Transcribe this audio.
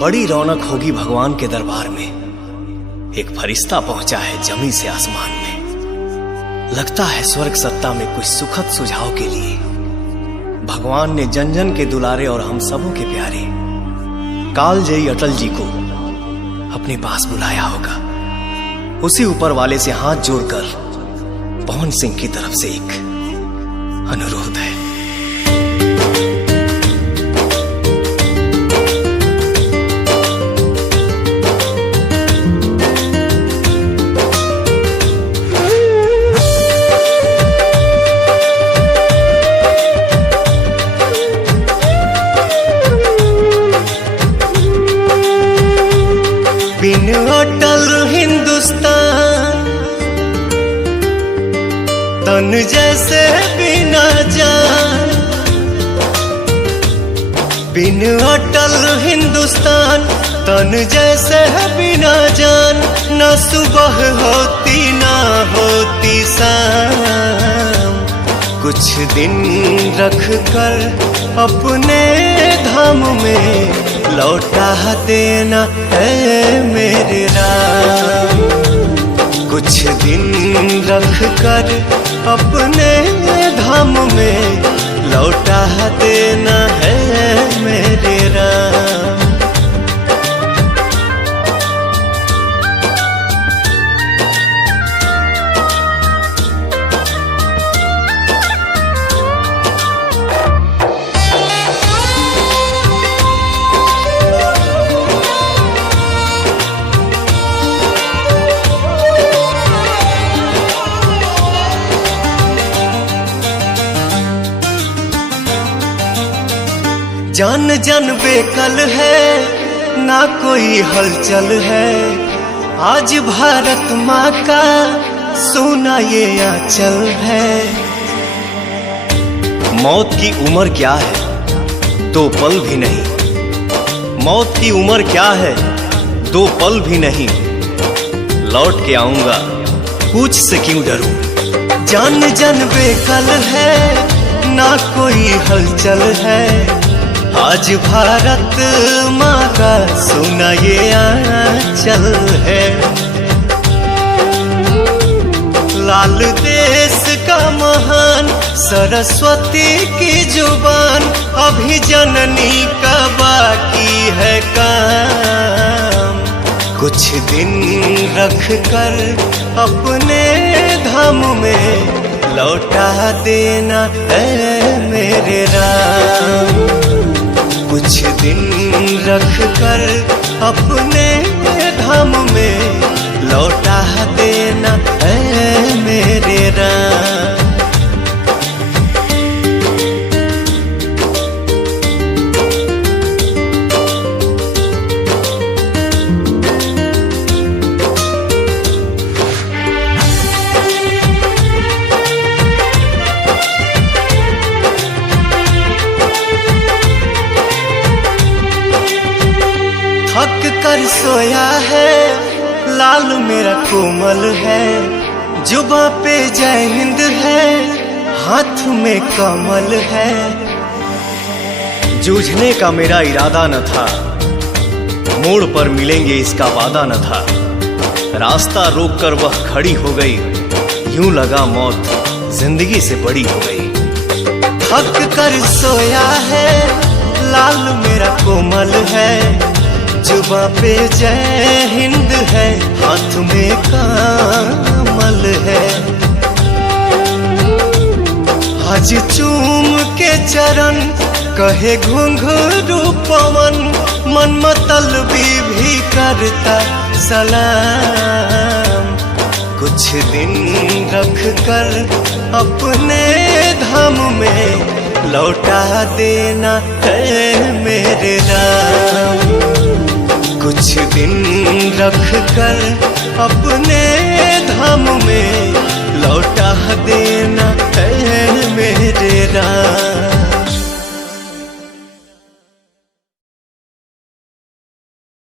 बड़ी रौनक होगी भगवान के दरबार में। एक फरिश्ता पहुंचा है जमी से आसमान में। लगता है स्वर्ग सत्ता में कुछ सुखद सुझाव के लिए। भगवान ने जन जन के दुलारे और हम सबों के प्यारे कालजयी अटल जी को अपने पास बुलाया होगा। उसी ऊपर वाले से हाथ जोड़कर पवन सिंह की तरफ से एक अनुरोध है। बिन अटल हिंदुस्तान तन जैसे बिना जान। बिन अटल हिंदुस्तान तन जैसे बिना जान। न सुबह होती ना होती शाम। कुछ दिन रख कर अपने धाम में लौटा देना है मेरे राम। कुछ दिन रख कर अपने धाम में लौटा देना है मेरे राम। जान जन बेकल है ना कोई हलचल है। आज भारत माँ का सोना ये आंचल है। मौत की उम्र क्या है 2 पल भी नहीं। मौत की उम्र क्या है 2 पल भी नहीं। लौट के आऊंगा पूछ से क्यों डरूं। जान जन बेकल है ना कोई हलचल है। आज भारत माँ का सोना ये आंचल है। लाल देश का महान सरस्वती की जुबान। अभी जननी का बाकी है काम। कुछ दिन रख कर अपने धाम में लौटा देना है मेरे राम। कुछ दिन रख कर अपने धाम में लौटा देना है मेरे राम। थक कर सोया है लाल मेरा कोमल है। जुबां पे जय हिंद है हाथ में कमल है। जूझने का मेरा इरादा न था। मोड़ पर मिलेंगे इसका वादा न था। रास्ता रोक कर वह खड़ी हो गई। यूं लगा मौत जिंदगी से बड़ी हो गई। थक कर सोया है लाल मेरा कोमल है। जुबां पे जय हिंद है हाथ में कमल है। आज चूम के चरण कहे घुंघरू पवन। मन मतलबी भी करता सलाम। कुछ दिन रख कर अपने धाम में लौटा देना है मेरे राम। कुछ दिन रख कर अपने धाम में लौटा देना है मेरे राम।